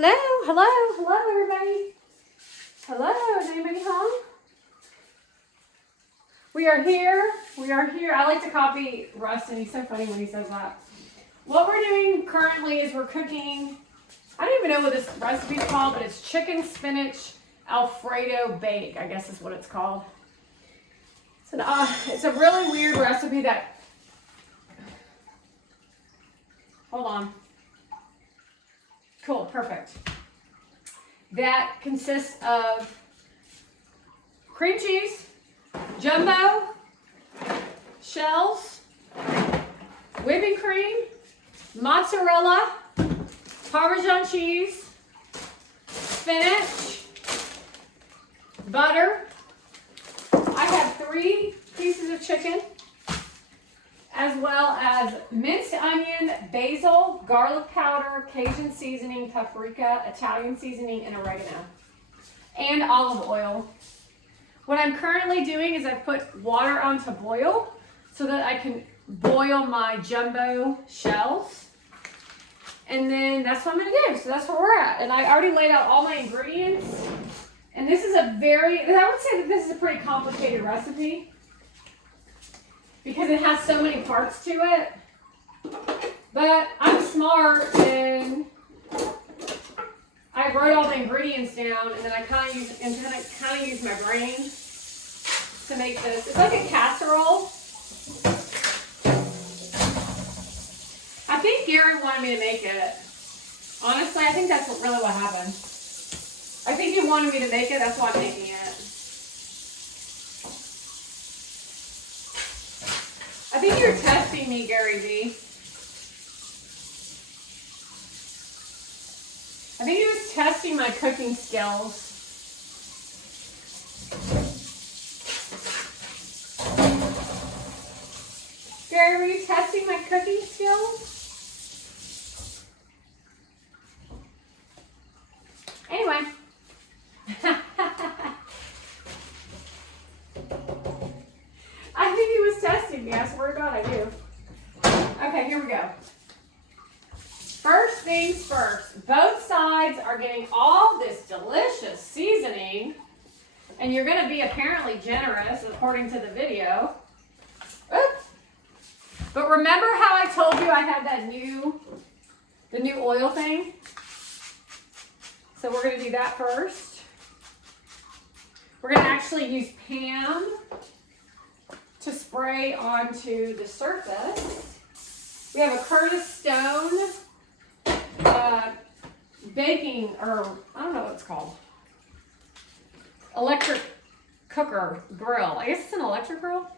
Hello, hello, hello, everybody. Hello, is anybody home? We are here. I like to copy Russ, and he's so funny when he says that. What we're doing currently is we're cooking, I don't even know what this recipe is called, but it's chicken spinach Alfredo bake, I guess is what it's called. It's a really weird recipe that, hold on. Cool, perfect. That consists of cream cheese, jumbo, shells, whipping cream, mozzarella, Parmesan cheese, spinach, butter. I have 3 pieces of chicken, as well as minced onion, basil, garlic powder, Cajun seasoning, paprika, Italian seasoning, and oregano, and olive oil. What I'm currently doing is I put water on to boil so that I can boil my jumbo shells. And then that's what I'm gonna do. So that's where we're at. And I already laid out all my ingredients. And this is I would say that this is a pretty complicated recipe, because it has so many parts to it. But I'm smart and I wrote all the ingredients down, and then I kind of use my brain to make this. It's like a casserole. I think Gary wanted me to make it. Honestly, I think that's really what happened. I think he wanted me to make it, that's why I'm making it. I think you're testing me, Gary V. I think he was testing my cooking skills. Gary, were you testing my cooking skills? Anyway. I think he was testing me. I swear to God, I do. Okay, here we go. First things first. Both sides are getting all this delicious seasoning, and you're going to be apparently generous according to the video. Oops. But remember how I told you I had the new oil thing? So we're going to do that first. We're going to actually use Pam to spray onto the surface. We have a Curtis Stone baking, or I don't know what it's called. Electric cooker grill. I guess it's an electric grill.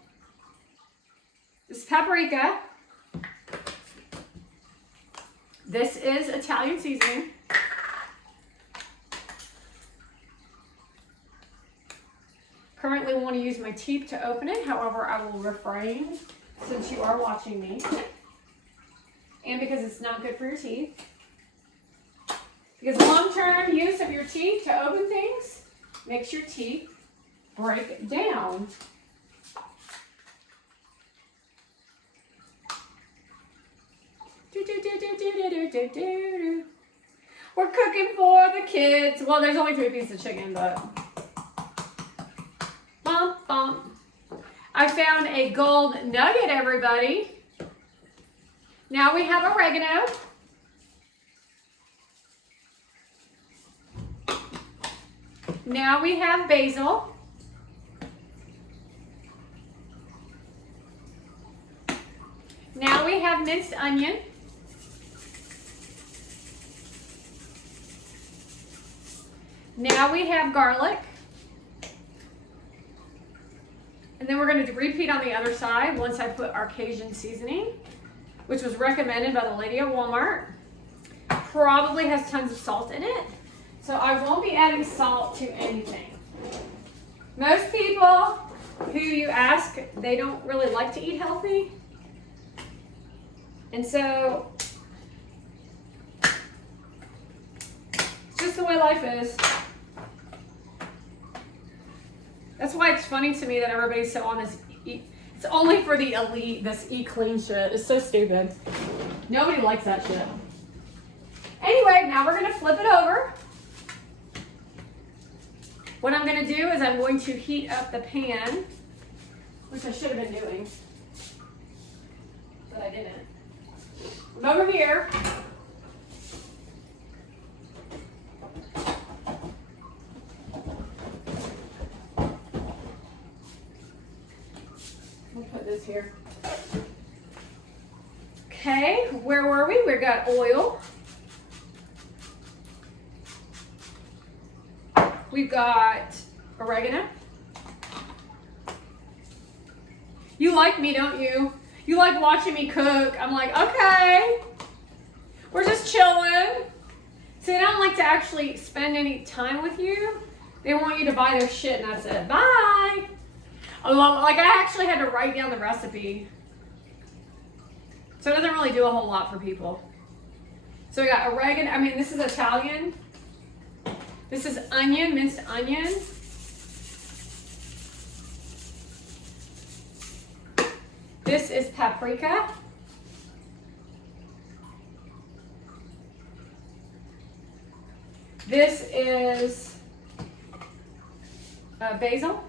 This is paprika. This is Italian seasoning. Currently want to use my teeth to open it. However, I will refrain since you are watching me. And because it's not good for your teeth. Because long-term use of your teeth to open things makes your teeth break down. We're cooking for the kids. Well, there's only 3 pieces of chicken, but bump, bump. I found a gold nugget, everybody. Now we have oregano. Now we have basil. Now we have minced onion. Now we have garlic. And then we're going to repeat on the other side once I put our Cajun seasoning, which was recommended by the lady at Walmart. Probably has tons of salt in it. So I won't be adding salt to anything. Most people who you ask, they don't really like to eat healthy. And so it's just the way life is. That's why it's funny to me that everybody's so on this it's only for the elite, this eat clean shit. It's so stupid. Nobody likes that shit. Anyway, now we're gonna flip it over. What I'm going to do is I'm going to heat up the pan, which I should have been doing, but I didn't. I'm over here. We'll put this here. Okay, where were we? We got oil. We've got oregano. You like me, don't you? You like watching me cook. I'm like, okay. We're just chilling. See, they don't like to actually spend any time with you. They want you to buy their shit and that's it. Bye. Like, I actually had to write down the recipe. So it doesn't really do a whole lot for people. So we got oregano. I mean, this is Italian. This is onion, minced onion. This is paprika. This is basil.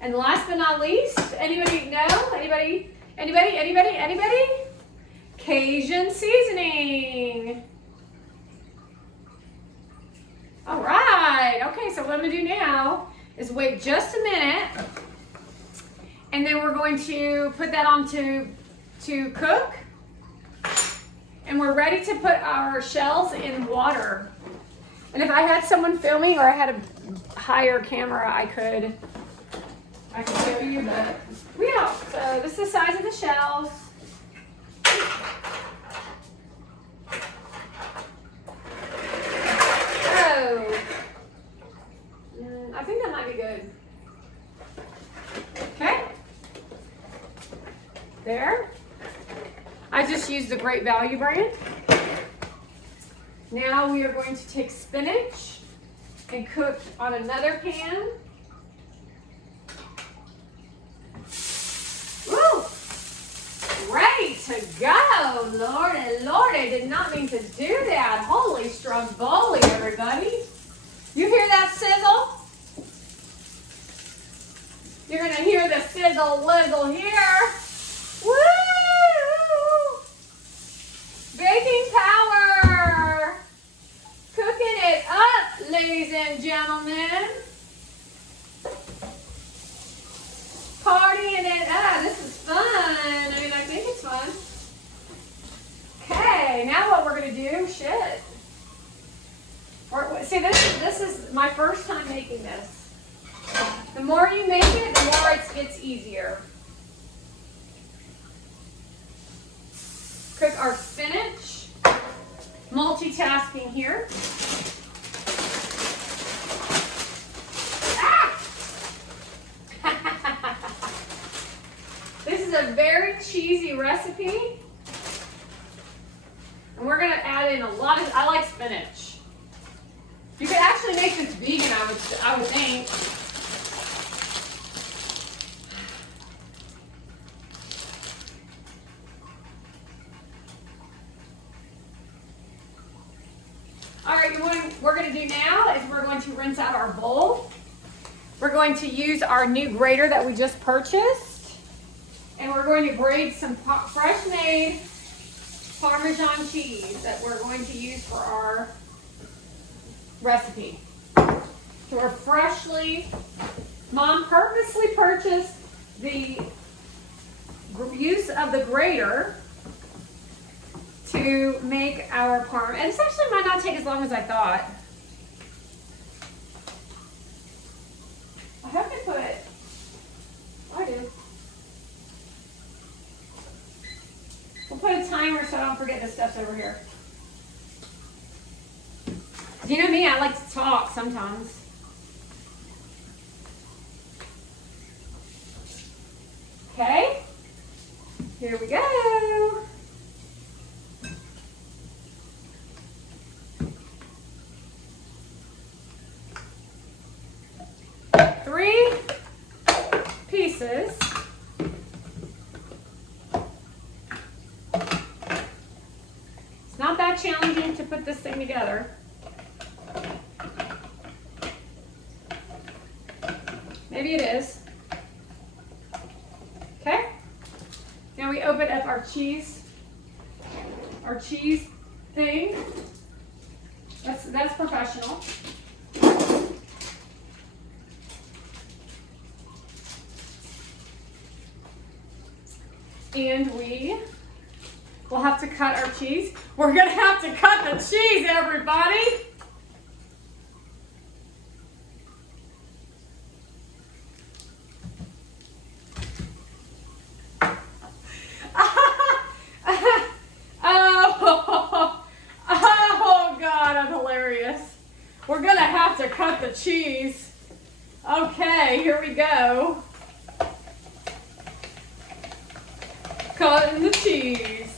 And last but not least, anybody know? Anybody? Cajun seasoning. All right. Okay, so what I'm going to do now is wait just a minute. And then we're going to put that on to cook. And we're ready to put our shells in water. And if I had someone filming or I had a higher camera, I could show you, but we don't. So this is the size of the shells. Oh, I think that might be good. Okay. There. I just used the Great Value brand. Now we are going to take spinach and cook on another pan. Woo! Ready to go. Lordy, did not mean to do that. Holy stromboli, everybody. You hear that sizzle? You're going to hear the sizzle lizzle here. Woo! Baking power. Cooking it up, ladies and gentlemen. Partying it up. This is fun. I mean, I think it's fun. Okay, now what we're going to do, shit. See, this is my first time making this. The more you make it, the more it gets easier. Cook our spinach. Multitasking here. Ah! This is a very cheesy recipe. And we're going to add in a lot of, I like spinach. You could actually make this vegan, I would think. All right, what we're going to do now is we're going to rinse out our bowl. We're going to use our new grater that we just purchased. And we're going to grate some fresh made Parmesan cheese that we're going to use for our recipe. So we're Mom purposely purchased the use of the grater to make our parm. And this actually might not take as long as I thought. I hope they put it. I do. We'll put a timer so I don't forget the stuff's over here. You know me, I like to talk sometimes. Okay, here we go. Three pieces. It's not that challenging to put this thing together. maybe it is. Okay. Now we open up our cheese thing. That's professional. And we will have to cut our cheese. We're gonna have to cut the cheese, everybody. Oh God, I'm hilarious. We're gonna have to cut the cheese. Okay, here we go. Cutting the cheese.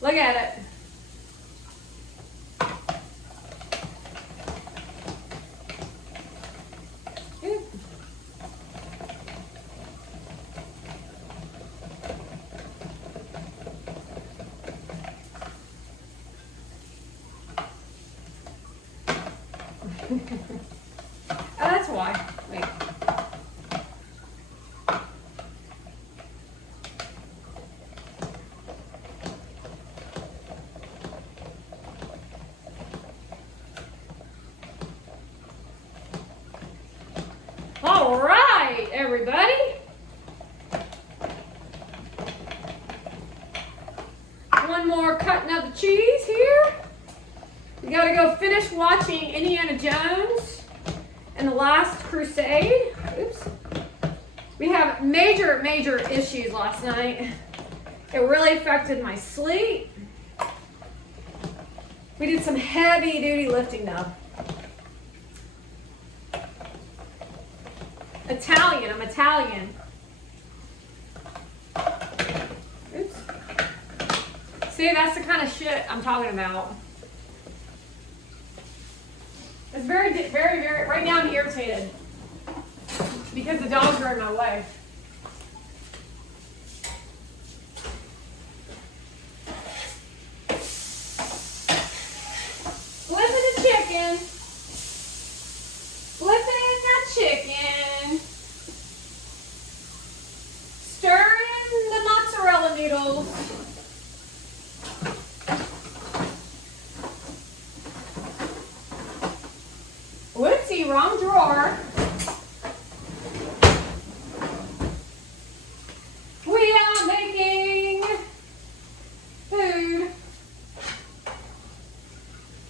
Look at it. Oh, that's why. Wait. All right, everybody. One more cutting of the cheese here. We gotta go finish watching Indiana Jones and the Last Crusade. Oops. We have major issues last night. It really affected my sleep. We did some heavy duty lifting though. I'm Italian. Oops. See, that's the kind of shit I'm talking about. It's very, right now I'm irritated because the dogs are in my way. Flipping the chicken. Flipping the chicken. Stirring the mozzarella noodles. Whoopsie, wrong drawer. We are making food.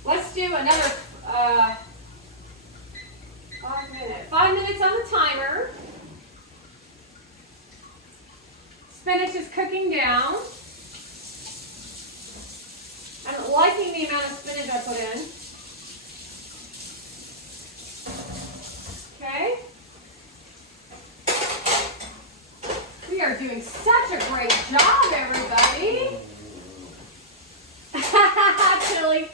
Let's do another 5 minutes. 5 minutes on the timer. Spinach is cooking down. I'm liking the amount of spinach I put in. Okay. We are doing such a great job, everybody. Tilly.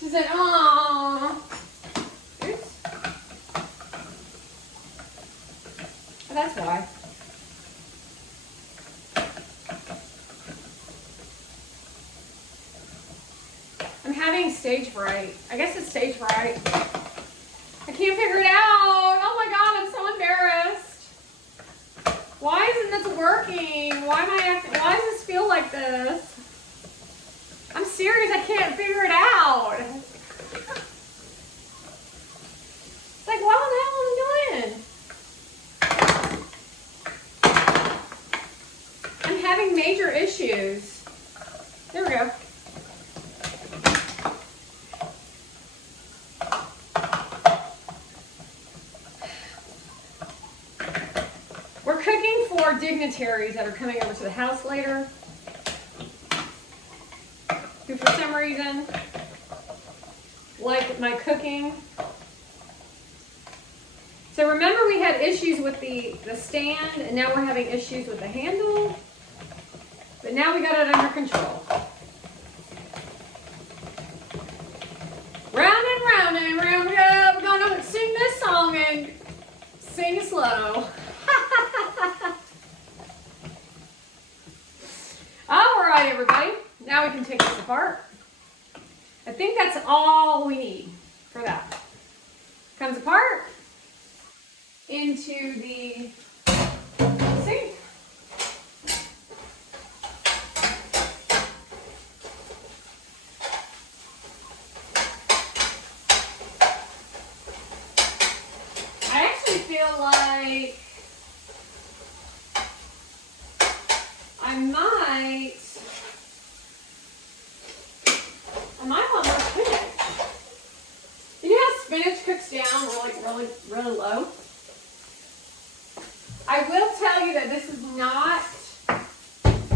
She said, "Aww." Oops. Oh, that's why. I'm having stage fright. I guess it's stage fright. I can't figure it out. Oh my God, I'm so embarrassed. Why isn't this working? Why does this feel like this? I'm serious, I can't figure it out. It's like, what the hell am I doing? I'm having major issues. There we go. We're cooking for dignitaries that are coming over to the house later, who for some reason like my cooking. So remember we had issues with the stand, and now we're having issues with the handle, but now we got it under control. Round and round and round we go. We're gonna sing this song and sing it slow. everybody. Now we can take this apart. I think that's all we need for that. Comes apart into the sink. I actually feel like I might want more spinach. You know how spinach cooks down really low? I will tell you that this is not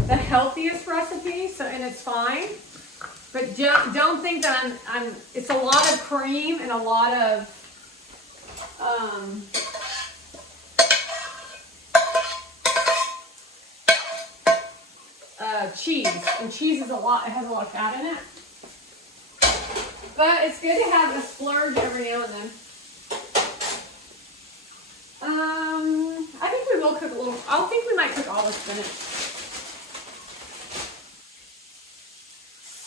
the healthiest recipe, and it's fine. But don't think that it's a lot of cream and a lot of cheese. And cheese is it has a lot of fat in it. But it's good to have a splurge every now and then. I think we will cook a little. I think we might cook all the spinach.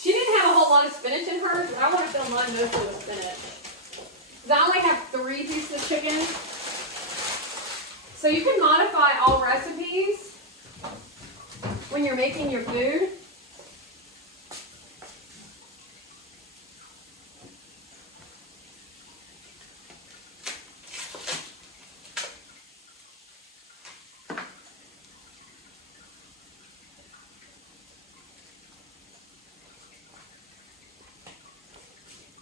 She didn't have a whole lot of spinach in hers, but I want to fill mine mostly with spinach. Because I only have 3 pieces of chicken. So you can modify all recipes when you're making your food.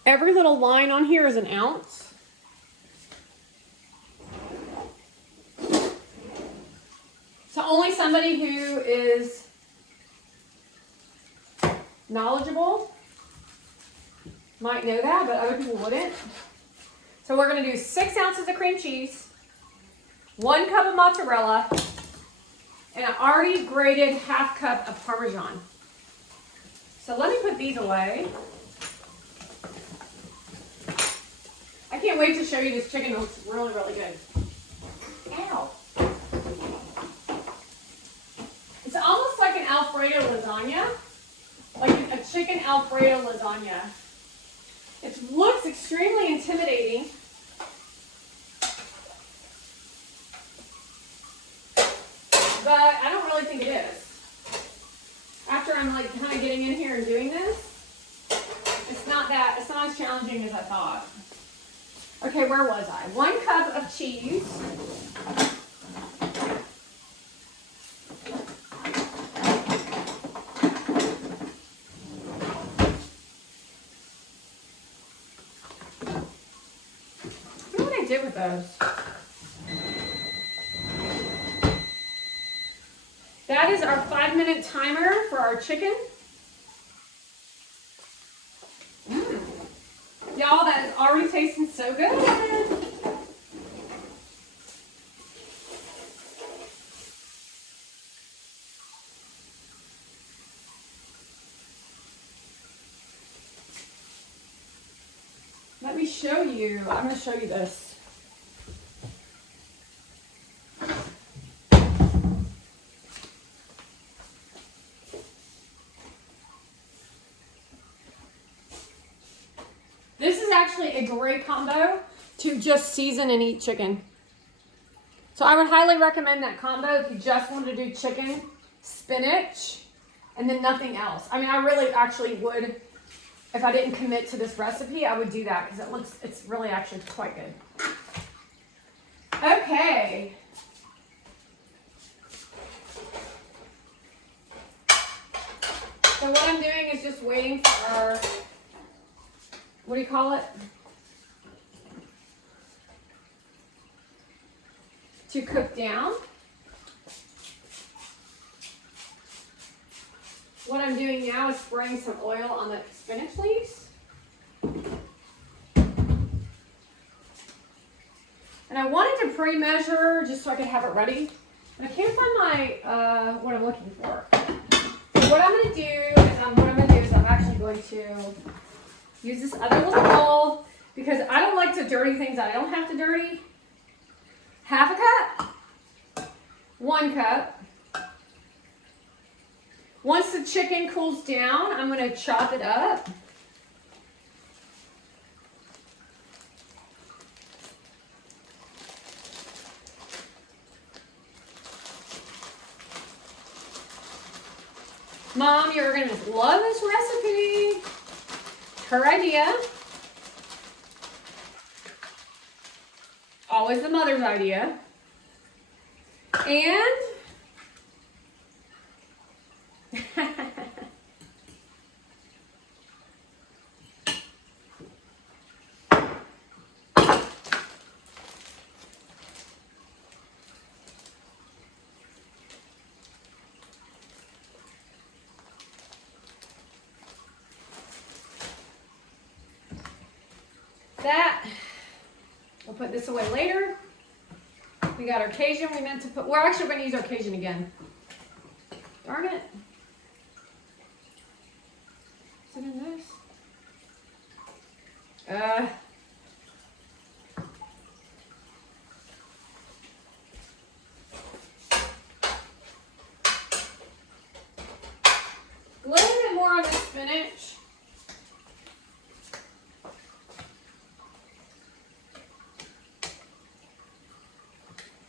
Every little line on here is an ounce. So only somebody who is knowledgeable might know that, but other people wouldn't. So we're going to do 6 ounces of cream cheese, 1 cup of mozzarella, and an already grated ½ cup of Parmesan. So let me put these away. I can't wait to show you this chicken. It looks really, really good. Ow. It's almost like an Alfredo lasagna, like a chicken Alfredo lasagna. It looks extremely intimidating. But I don't really think it is. After I'm like kind of getting in here and doing this, it's not as challenging as I thought. Okay, where was I? 1 cup of cheese. I don't know what I did with those. That is our 5-minute timer for our chicken. Y'all, that is already tasting so good. Let me show you. I'm going to show you this. This is actually a great combo to just season and eat chicken. So I would highly recommend that combo if you just want to do chicken, spinach, and then nothing else. I mean, I really actually would, if I didn't commit to this recipe, I would do that because it's really actually quite good. Okay. So what I'm doing is just waiting for our, what do you call it? To cook down. What I'm doing now is spraying some oil on the spinach leaves. And I wanted to pre-measure just so I could have it ready. And I can't find my, what I'm looking for. So what I'm going to do is I'm actually going to use this other little bowl because I don't like to dirty things I don't have to dirty. ½ cup, 1 cup, Once the chicken cools down, I'm going to chop it up. Mom, you're going to love this recipe. Her idea. Always the mother's idea. And that, we'll put this away later. We got our Cajun we meant to put, we're actually going to use our Cajun again. Darn it. Is it in this? A little bit more on the spinach.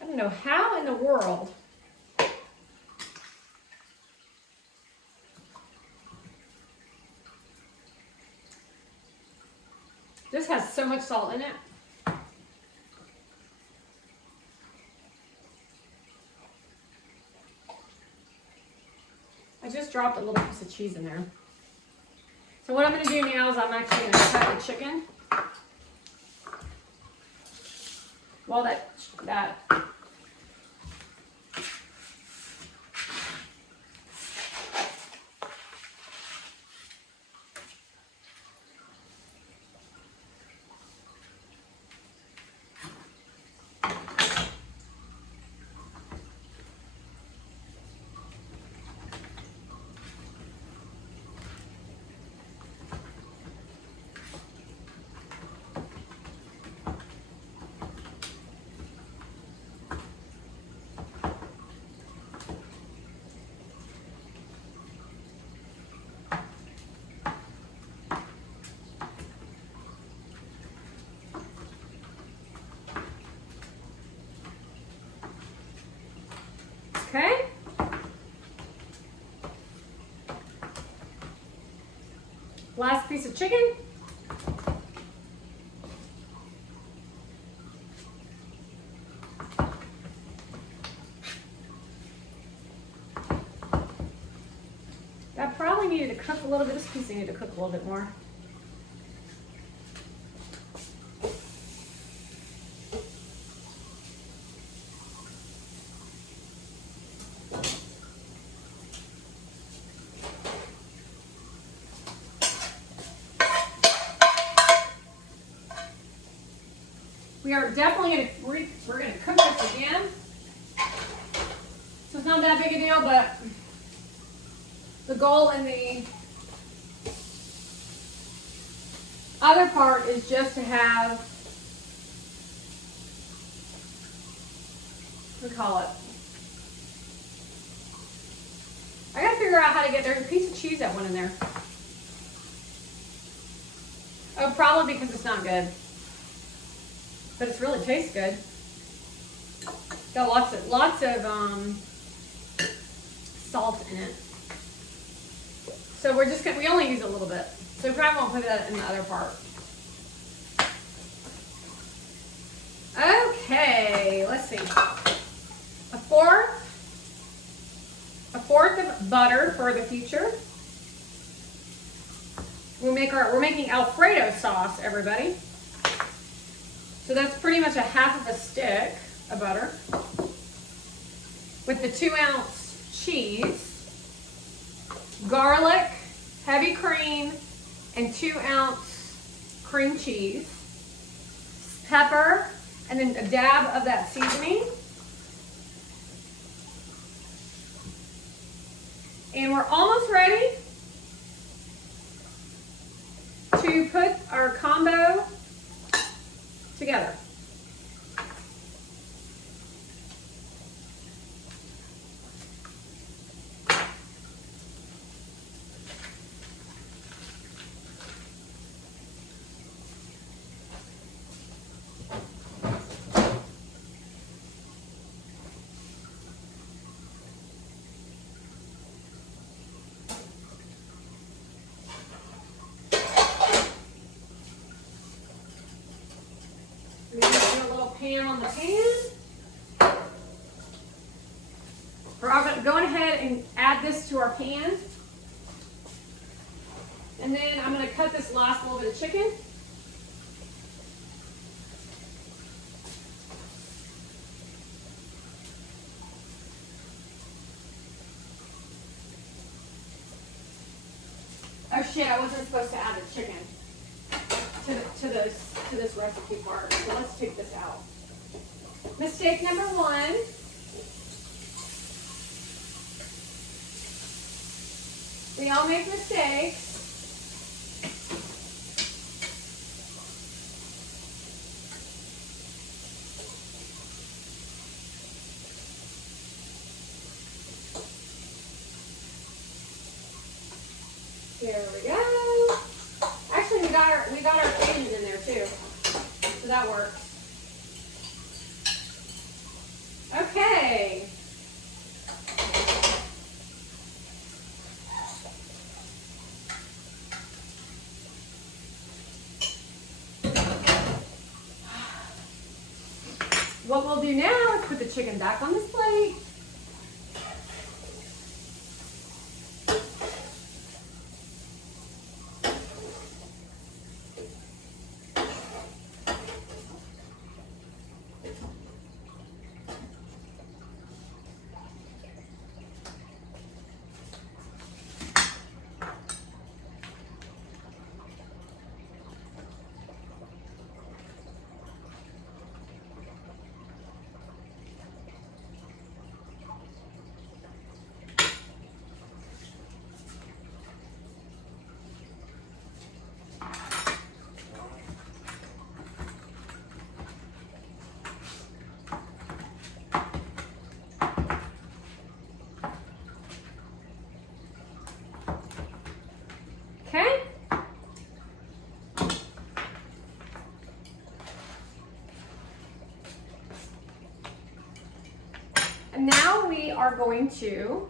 I don't know how in the world this has so much salt in it. I just dropped a little piece of cheese in there. So what I'm going to do now is I'm actually going to cut the chicken. Well, that okay. Last piece of chicken. That probably needed to cook a little bit. This piece needed to cook a little bit more. We are definitely going to, we're going to cook this again. So it's not that big a deal, but the goal in the other part is just to have, what do we call it? I got to figure out how to get, there's a piece of cheese that went in there. Oh, probably because it's not good. But it's really tastes good. Got lots of salt in it. So we're just gonna, we only use a little bit. So we probably won't put that in the other part. Okay, let's see. A fourth of butter for the future. We're making Alfredo sauce, everybody. So that's pretty much a half of a stick of butter with the 2-ounce cheese, garlic, heavy cream, and 2-ounce cream cheese, pepper, and then a dab of that seasoning. And we're almost ready to put our combo together. pan on the pan. We're going ahead and add this to our pan. And then I'm going to cut this last little bit of chicken. Oh shit, I wasn't supposed to add the chicken to this recipe part. So let's take this out. Mistake number one. We all make mistakes. There we go. Actually, we got our Cajun in there too, so that works. Okay. What we'll do now is put the chicken back on this plate. Okay. And now we are going to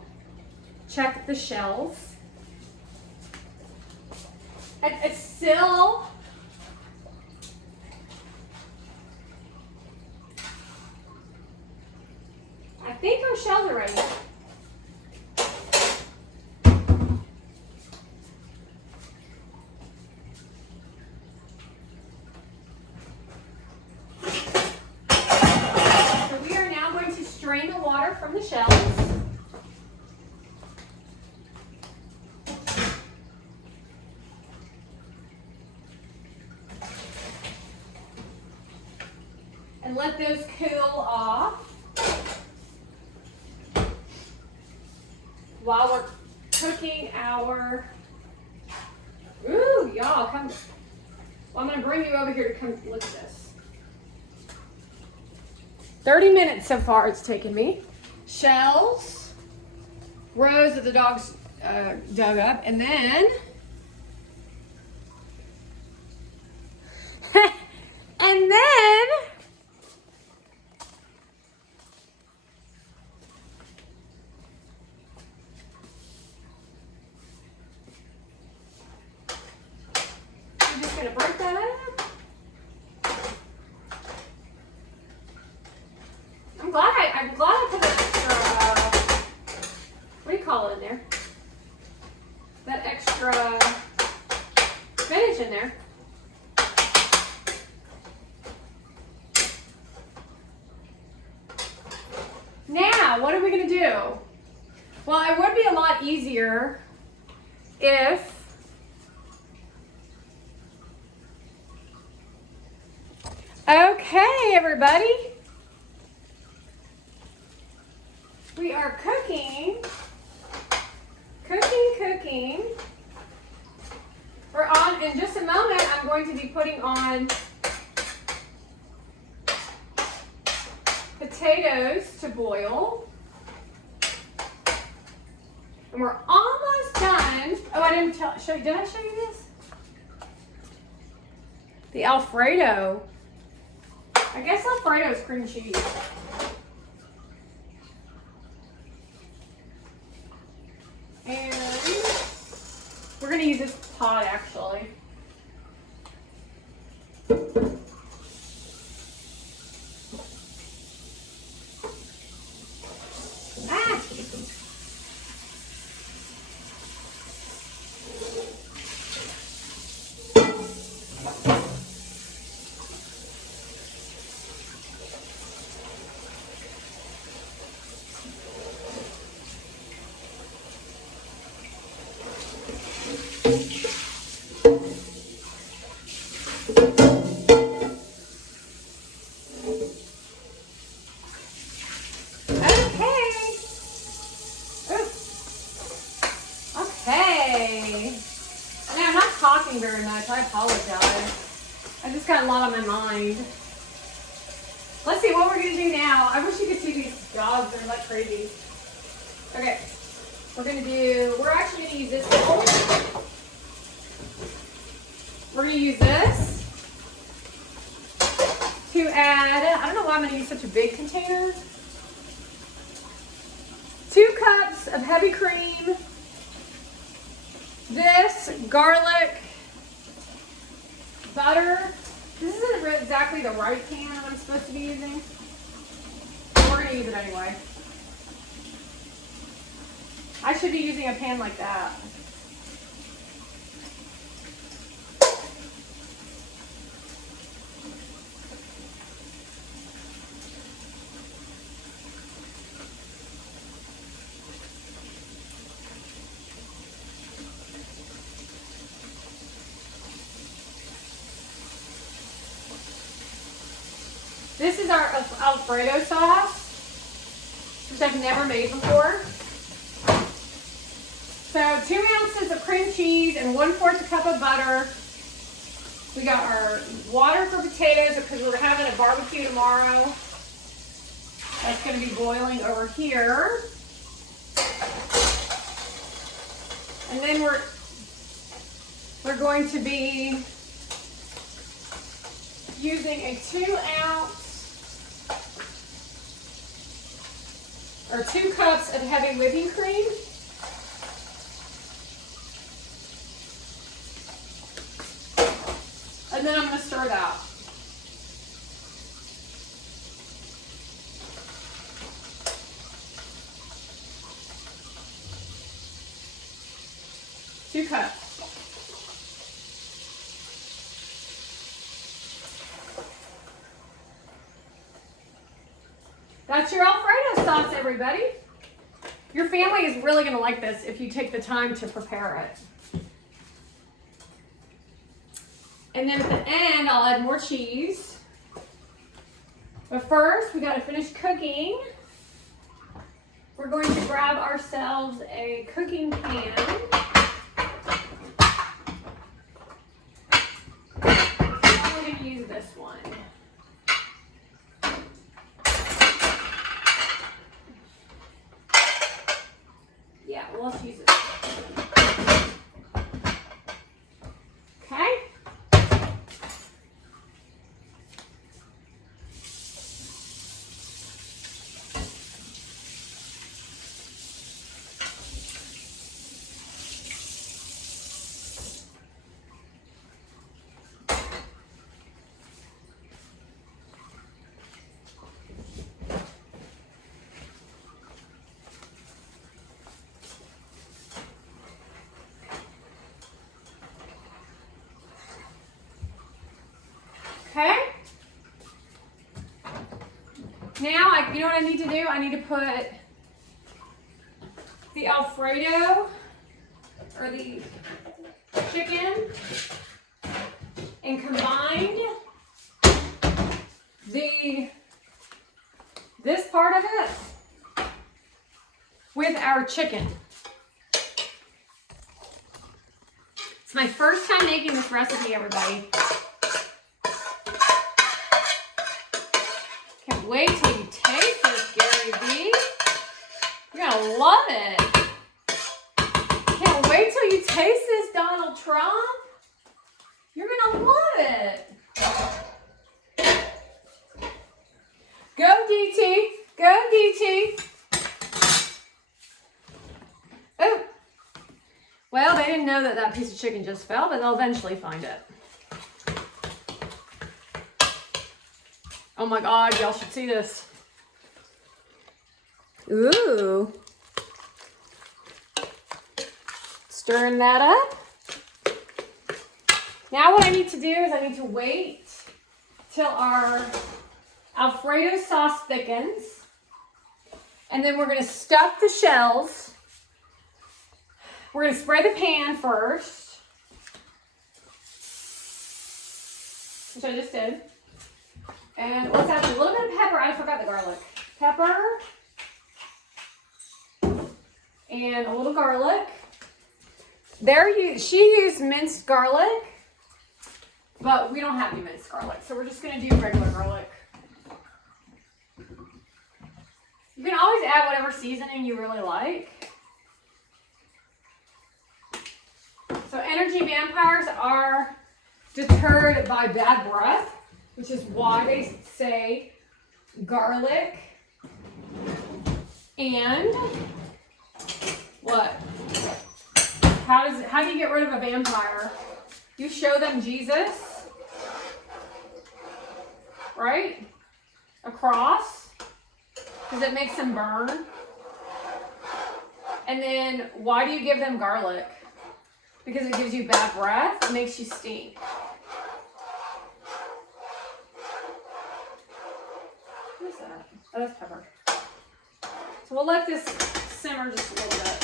check the shells. It's still I think our shells are ready. Drain the water from the shells. And let those cool off while we're cooking our, ooh, y'all, come, well, I'm gonna bring you over here to come look at this. 30 minutes so far it's taken me. Shells, rows that the dogs dug up, and then and then I'm just gonna break that up. I'm glad I put that extra, what do you call it in there? That extra spinach in there. Now, what are we going to do? Well, it would be a lot easier if okay, everybody. We are cooking. We're on, in just a moment, I'm going to be putting on potatoes to boil. And we're almost done. Oh, I didn't show you, did I show you this? The Alfredo. I guess Alfredo is cream cheese. And we're going to use this pot actually. Okay. I mean, I'm not talking very much. I apologize. I just got a lot on my mind. Let's see what we're going to do now. I wish you could see these dogs. They're like crazy. Okay. We're actually going to use this bowl. We're going to use this to add, I don't know why I'm going to use such a big container. 2 cups of heavy cream. This garlic butter. This isn't exactly the right pan I'm supposed to be using. We're going to use it anyway. I should be using a pan like that. This is our Alfredo sauce, which I've never made before. So 2 ounces of cream cheese and 1/4 cup of butter. We got our water for potatoes because we're having a barbecue tomorrow. That's going to be boiling over here. And then we're going to be using a 2 ounce or 2 cups of heavy whipping cream. And then I'm going to stir it out. Two cups. That's your Alfredo sauce, everybody. Your family is really going to like this if you take the time to prepare it. And then at the end, I'll add more cheese. But first, we got to finish cooking. We're going to grab ourselves a cooking pan. I'm going to use this one. Yeah, well, let's use it. Okay. Okay. Now, you know what I need to do? I need to put the Alfredo or the chicken and combine this part of it with our chicken. It's my first time making this recipe, everybody. Can't wait till you taste this, Gary V. You're gonna love it. Can't wait till you taste this, Donald Trump. You're gonna love it. Go, DT. Go, DT. Oh. Well, they didn't know that piece of chicken just fell, but they'll eventually find it. Oh my God, y'all should see this. Ooh. Stirring that up. Now what I need to do is I need to wait till our Alfredo sauce thickens. And then we're going to stuff the shells. We're going to spray the pan first. which I just did. And let's add a little bit of pepper. I forgot the garlic. Pepper. And a little garlic. She used minced garlic, but we don't have any minced garlic, so we're just going to do regular garlic. You can always add whatever seasoning you really like. So energy vampires are deterred by bad breath, which is why they say garlic and what? How do you get rid of a vampire? You show them Jesus, right? A cross, because it makes them burn. And then why do you give them garlic? Because it gives you bad breath. It makes you stink. What is that? Oh, that's pepper. So we'll let this simmer just a little bit.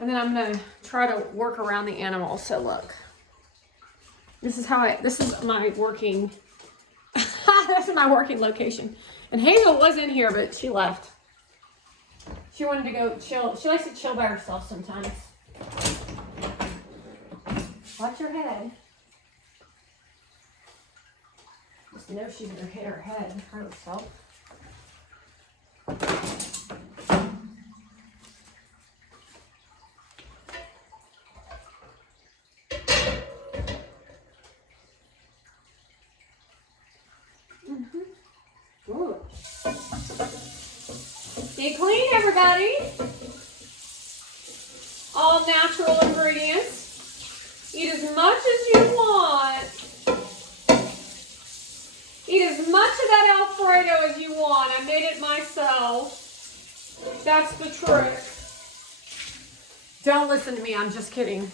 And then I'm going to try to work around the animals. So look. This is my working, this is my working location. And Hazel was in here, but she left. She wanted to go chill. She likes to chill by herself sometimes. Watch your head. Just know she's going to hit her head and hurt herself. Ooh. Stay clean, everybody. All natural ingredients. Eat as much as you want. Eat as much of that Alfredo as you want. I made it myself. That's the trick. Don't listen to me. I'm just kidding.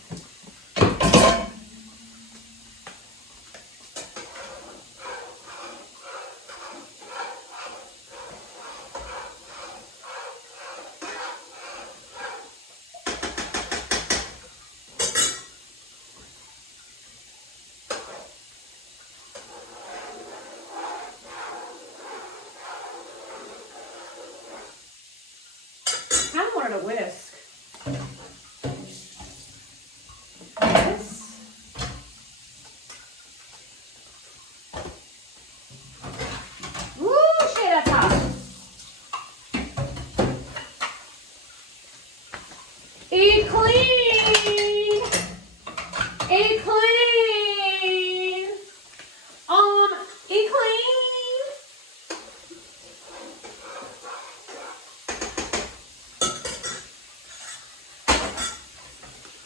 I kind of wanted a whisk. This. Woo, shit, that's hot. Eat clean. Eat clean. Eat clean.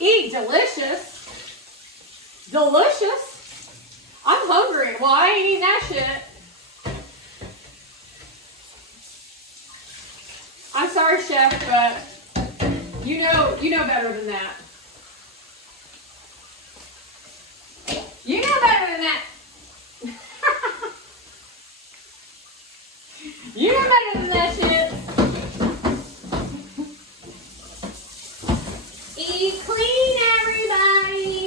Eat delicious. Delicious. I'm hungry. Well, I ain't eating that shit. I'm sorry, chef, but you know better than that. You know better than that. You know better than that shit. Eat clean, everybody.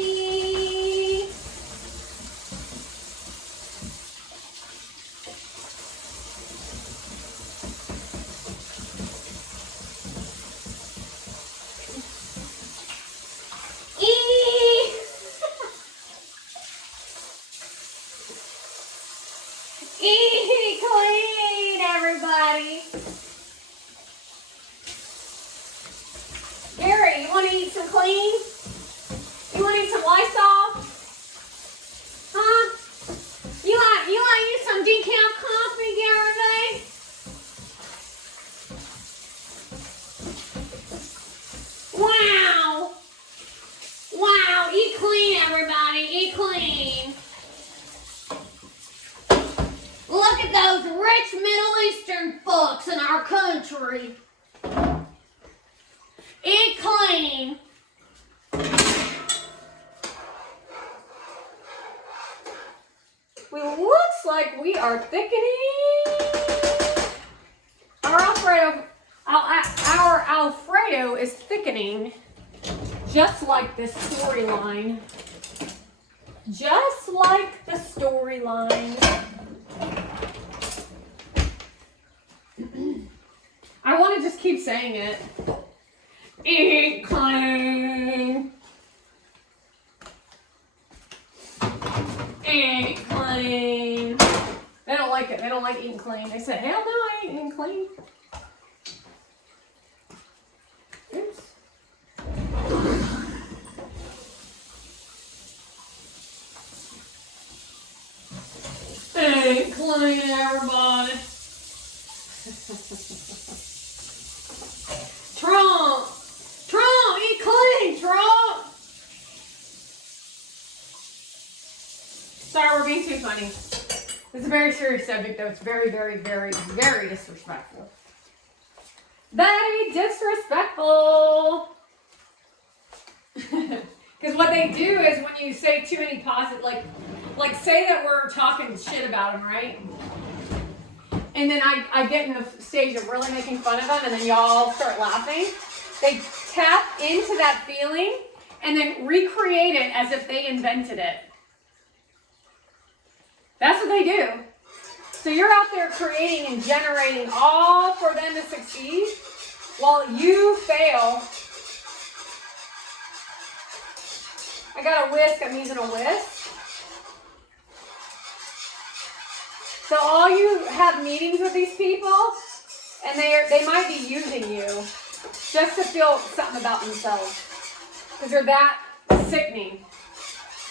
Eat. Eat clean, everybody. Gary, you want to eat some clean? You want to eat some Lysol? Huh? You want to use some decaf coffee, Gary? Wow. Wow, eat clean, everybody. Eat clean. Look at those rich Middle Eastern folks in our country. Eat clean. Well, looks like we are thickening. Our Alfredo is thickening, just like this storyline. Just like the storyline. I want to just keep saying it. Eat clean. Eat clean. They don't like it. They don't like eating clean. They said, hell no, I ain't eating clean. Oops. Eat clean, everybody. Trump! Trump! Eat clean, Trump! Sorry, we're being too funny. It's a very serious subject, though. It's very, very, very, very disrespectful. Very disrespectful. Because what they do is when you say too many positive, like say that we're talking shit about them, right? And then I get in the stage of really making fun of them, and then y'all start laughing. They tap into that feeling and then recreate it as if they invented it. That's what they do. So you're out there creating and generating all for them to succeed while you fail. I got a whisk, I'm using a whisk. So all you have meetings with these people, and they might be using you just to feel something about themselves. Because they're that sickening.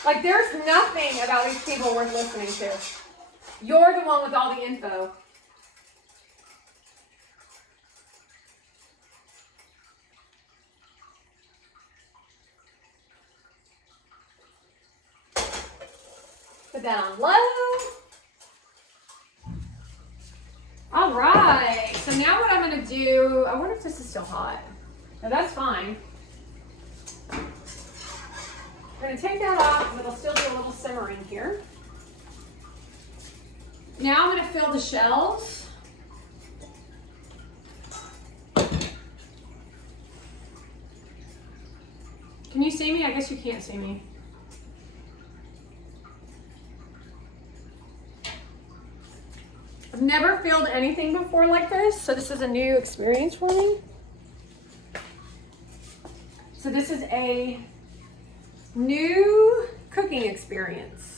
Like, there's nothing about these people worth listening to. You're the one with all the info. Put that on low. All right. So now what I'm going to do, I wonder if this is still hot. No, that's fine. I'm going to take that off, but it'll still be a little simmering here. Now I'm going to fill the shells. Can you see me? I guess you can't see me. I've never filled anything before like this, so this is a new experience for me. So this is a new cooking experience.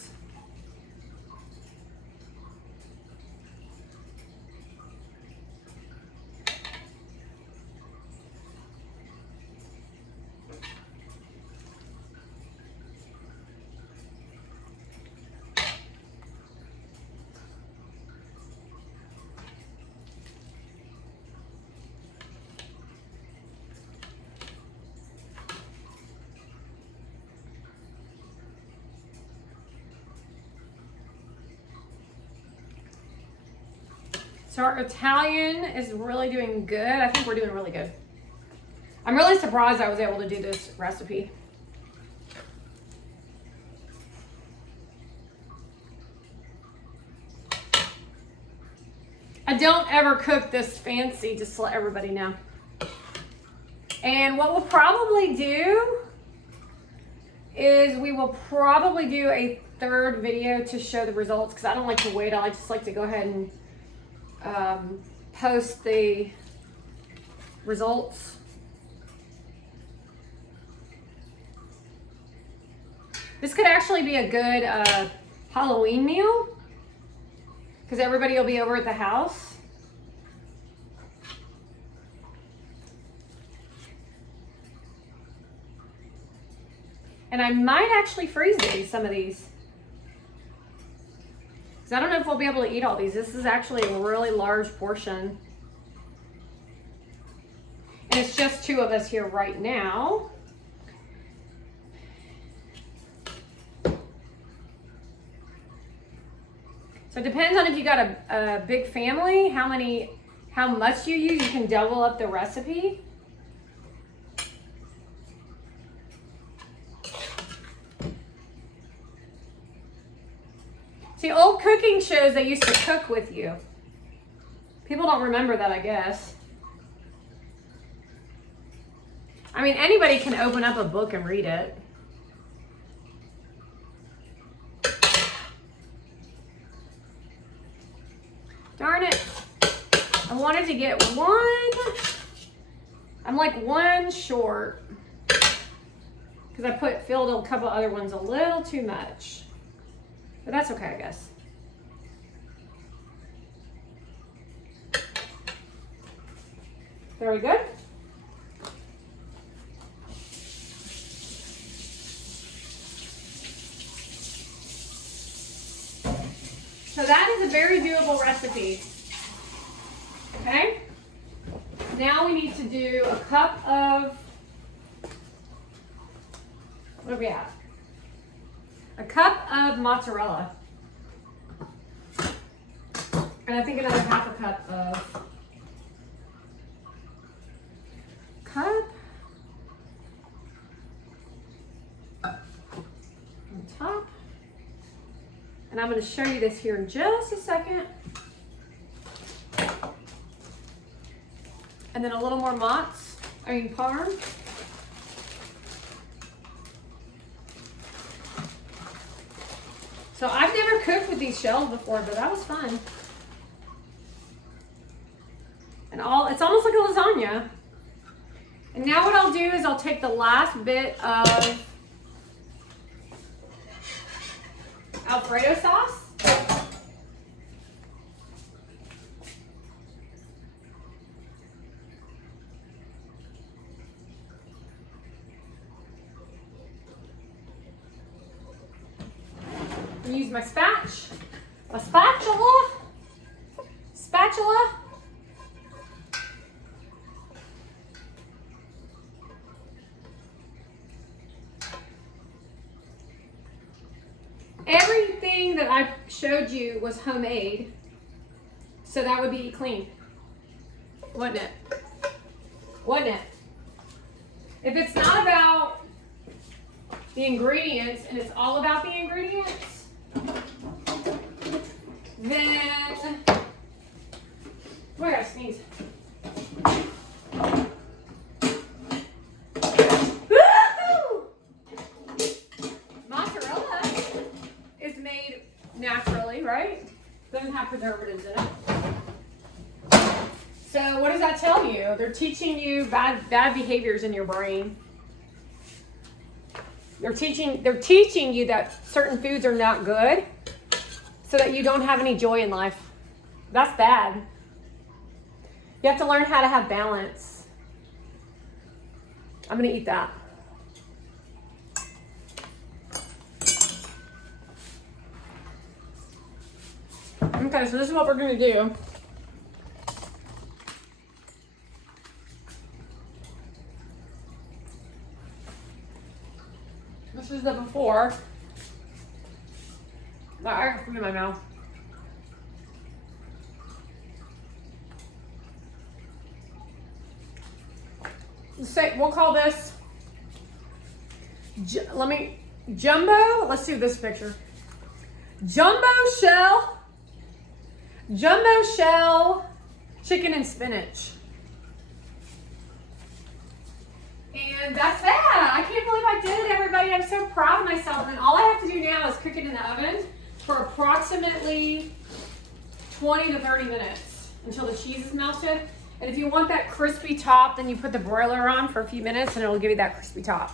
So our Italian is really doing good. I think we're doing really good. I'm really surprised I was able to do this recipe. I don't ever cook this fancy, just to let everybody know. And what we'll probably do is we will probably do a third video to show the results, because I don't like to wait. I just like to go ahead and post the results. This could actually be a good Halloween meal, because everybody will be over at the house. And I might actually freeze some of these. I don't know if we'll be able to eat all these. This is actually a really large portion. And it's just 2 of us here right now. So it depends on if you got a big family, how much you use. You can double up the recipe. See, old cooking shows, they used to cook with you. People don't remember that, I guess. I mean, anybody can open up a book and read it. Darn it. I wanted to get one. I'm like one short. Because I filled a couple other ones a little too much. But that's okay, I guess. Very good. So that is a very doable recipe. Okay? Now we need to do a cup of, what do we have? A cup of mozzarella. And I think another half a cup of on top. And I'm going to show you this here in just a second. And then a little more parm. So I've never cooked with these shells before, but that was fun. And it's almost like a lasagna. And now what I'll do is I'll take the last bit of Alfredo sauce. And use my spatula. Everything that I showed you was homemade, so that would be clean, wouldn't it? Wouldn't it? If it's not about the ingredients and it's all about the ingredients, then, oh, I gotta sneeze. Naturally, right? Doesn't have preservatives in it. So what does that tell you? They're teaching you bad behaviors in your brain. They're teaching you that certain foods are not good so that you don't have any joy in life. That's bad. You have to learn how to have balance. I'm gonna eat that. Okay, so this is what we're going to do. This is the before. I got food in my mouth. We'll call this jumbo. Let's see this picture. Jumbo shell chicken and spinach. And that's that. I can't believe I did it, everybody. I'm so proud of myself. And all I have to do now is cook it in the oven for approximately 20 to 30 minutes until the cheese is melted. And if you want that crispy top, then you put the broiler on for a few minutes and it'll give you that crispy top.